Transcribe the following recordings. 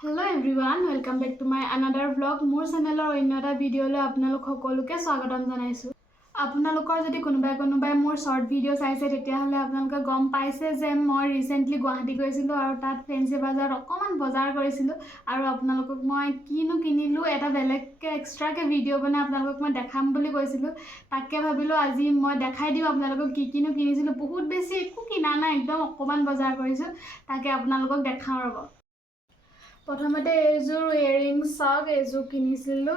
Hello everyone, welcome back to my another vlog. More channel or another video lo apnalok hokoluke swagatam janaisu. Apnalokor jodi konobai more short videos aise tetia hole apnaloke gom paise je moi recently Guwahati goisilu aru tat fancy bazar okoman bazar korisilu aru apnalokok moi kinilu eta belek extra ke video bana apnalokok moi dekham boli koisilu takke bhabilu aji moi dekhai diu apnalokok kinu kinisilu bahut beshi eku kina na ekdom okoman bazar korisu takke apnalokok dekham robo প্ৰথমতে এজোৰ এয়াৰিং সক এজোৰ কিনিছিলো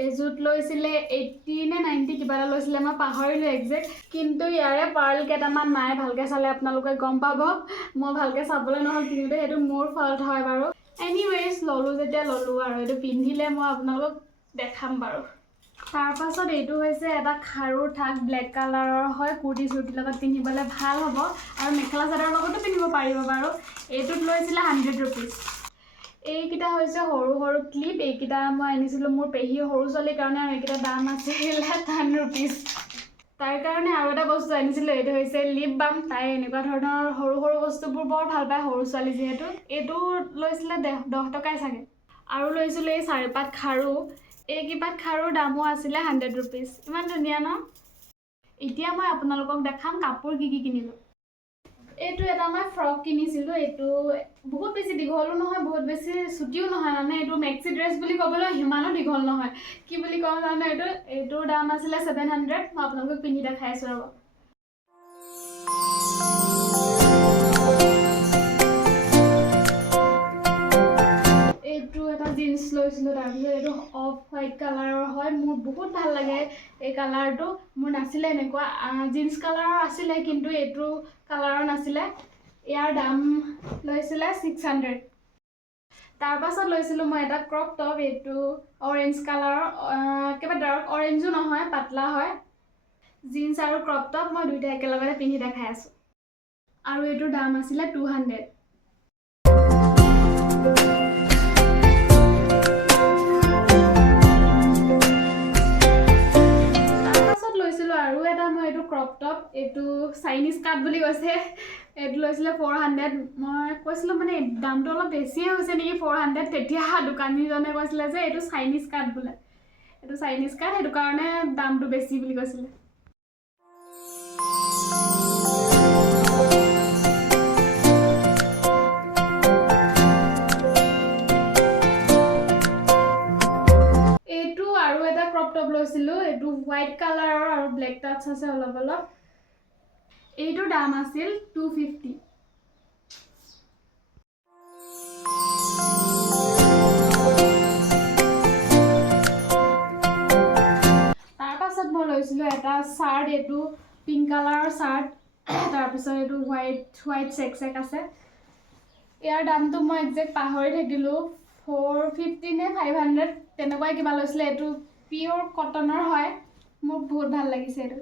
এজোট লৈছিলে 80 নে 90 কিবা লৈছিলে মই পাহৰিলো এক্সাক্ট কিন্তু ইয়াৰে পাৰ্ল কেটামান নাই ভালকে চালে আপোনালোকে গম পাব মই ভালকে চাবলৈ নহল কিন্তু হেতু মোৰ ফল্ট হয় বাৰু এনিৱেজ ললো যেতিয়া ললো আৰু এটো পিন্ধিলে মই আপোনালোকক দেখাম বাৰু তাৰ পাছত এইটো হৈছে এটা খাৰু ঠাক ব্ল্যাক কালাৰৰ হয় কুৰ্তি সুৰ্তি লগত পিন্ধিবলৈ ভাল হ'ব আৰু মেখেলা চাদৰৰ লগতো পিন্ধিব পাৰিব বাৰু এইটোত লৈছিলে 100 रुपीस এইকিটা হৈছে horu ক্লিপ এইকিটা মই আনিছিলো মোৰ পেহীৰ horu চলি কাৰণে আৰু এইকিটা দাম আছিল 10 रुपीस তাৰ কাৰণে আৰু এটা বস্তু আনিছিলো এইটো হৈছে লিপবাম তাই এনেকুৱা ধৰণৰ horu বস্তুবোৰ বৰ ভাল পায় horu চলি যেহেতু এইটো লৈছিলে 10 টকাই চাগে আৰু লৈছিলো এই চাৰিপাত খাৰু এইকিপাত খাৰুৰ দামো আছিল 100 रुपीस ইমান ধুনিয়া ন এতিয়া মই আপোনালোকক দেখাম কাপোৰ কি কিনিলো এইটো এটা মই ফ্ৰক কিনিছিলো এইটো বহুত বেছি দীঘলো নহয় বহুত বেছি ছুটিও নহয় মানে এইটো মেক্সি ড্ৰেছ বুলি ক'বলৈ হিমানো দীঘল নহয় কি বুলি কওঁ জানো এইটোৰ দাম আছিল 700 মই আপোনালোকক পিন্ধি দেখাইছো ৰব এইটো এটা জিন্স লৈছিলো তাৰপিছত এইটো অফ হোৱাইট কালাৰৰ হয় মোৰ বহুত ভাল লাগে এই কালাৰটো মোৰ নাছিলে এনেকুৱা জিন্স কালাৰৰ আছিলে কিন্তু এইটো কালাৰৰ নাছিলে ইয়াৰ দাম লৈছিলে 600 তাৰ পাছত লৈছিলো মই এটা ক্ৰপ টপ এইটো অৰেঞ্জ কালাৰৰ কেবা ডাৰ্ক অৰেঞ্জো নহয় পাতলা হয় জিন্স আৰু ক্ৰপ টপ মই দুইটা একেলগে পিন্ধি দেখাই আছো আৰু এইটোৰ দাম আছিল 200 আৰু এটা মই এইটো ক্ৰপ টপ এইটো চাইনিজ কাট বুলি কৈছে এইটো লৈছিলে 400 মই কৈছিলো মানে দামটো অলপ বেছি হৈছে নেকি 400 তেতিয়া দোকানীজনে কৈছিলে যে এইটো চাইনিজ কাট বুলে এইটো চাইনিজ কাট হেতু কাৰণে দামটো বেছি বুলি কৈছিলে টপ লৈছিলো এটো হোয়াইট কালাৰৰ আৰু ব্ল্যাক টাচ আছে অলপ অলপ এইটো দাম আছিল 250 তাৰ পাছত মই লৈছিলো এটা শাৰ্ট এটো পিংক কালাৰৰ শাৰ্ট তাৰ পিছত এটো হোয়াইট চেক আছে ইয়াৰ দামটো মই এক্সাক্ট পাহৰি থাকিলো 450 নে 500 তেনেকৈ কিবা লৈছিলে এটো পিওৰ কটনৰ হয় মোৰ বহুত ভাল লাগিছে এটো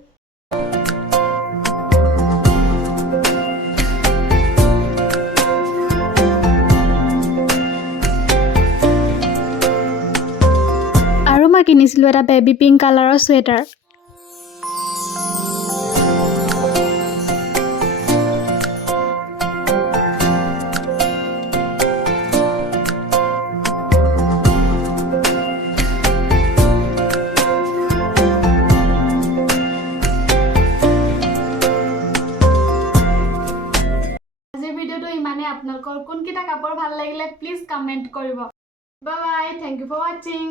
আৰু মই কিনিছিলো এটা বেবি পিংক কালাৰৰ সোয়েটাৰ আপোনালোকৰ কোন কিটা কাপোৰ ভাল লাগিলে প্লিজ কমেন্ট কৰিব bye bye thank you for watching